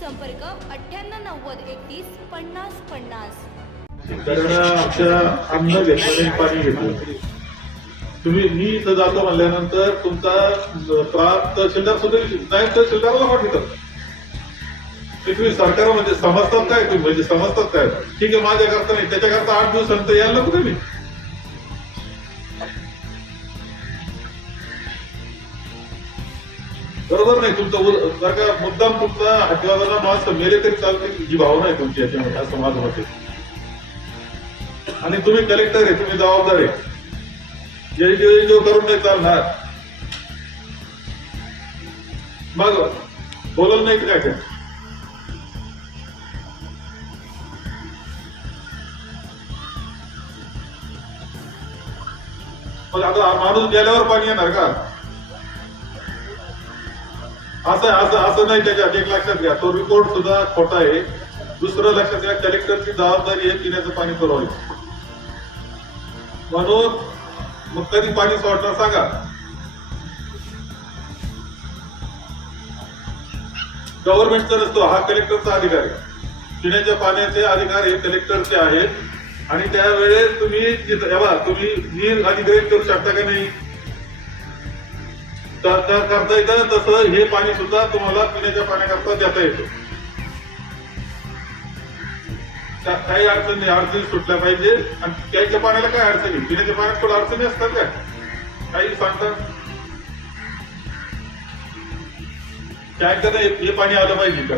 संपर्क अठ्ठ्याण्णव नव्वद एकतीस पन्नास पन्नास. कारण आमच्या अन्न घेतलं पाणी घेतलं. तुम्ही मी इथं जातो म्हणल्यानंतर तुमचा त्रास तहसीलदार सुद्धा नायब तहसीलदाराला पाठवतात. ते तुम्ही सरकारमध्ये समजतात काय तुम्ही? म्हणजे समजतात काय? ठीक आहे माझ्याकरता नाही त्याच्याकरता आठ दिवसानंतर यायला नको तुम्ही. बरोबर नाही तुमचं जर का मुद्दाम तुमचा हत्याराला माणसं मेले तरी चालते ही भावना आहे तुमची याच्यामध्ये असं माझं आणि तुम्ही कलेक्टर आहे तुम्ही जबाबदार आहे. जे जे जो करून नाही चालणार. मग बोलवलं नाही काय काय मग आता माणूस गेल्यावर पाणी येणार का? असं असं असं नाही त्याच्यात एक लक्षात घ्या. तो रिपोर्ट सुद्धा खोटा आहे. दुसरं लक्षात घ्या कलेक्टरची जबाबदारी आहे पिण्याचं पाणी पुरवायचं म्हणून मग कधी पाणी सोडणार सांगा. गव्हर्नमेंटचा नसतो हा कलेक्टरचा अधिकार आहे. पिण्याच्या पाण्याचे अधिकार हे कलेक्टरचे आहेत. आणि त्यावेळेस तुम्ही तुम्ही नीर अधिग्रहित करू शकता का नाही? तर करता येतं तसं हे पाणी सुद्धा तुम्हाला पिण्याच्या पाण्याकरता देता येतं. त्या- काही अडचणी अडचणी सुटल्या पाहिजे. आणि प्यायच्या पाण्याला काय अडचणी पिण्याच्या पाण्यात थोडं अडचणी असतात काय काही सांगतात काय का हे पाणी आलं पाहिजे का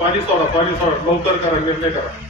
पाणी सोडा पाणी सोडा. लवकर करा निर्णय करा.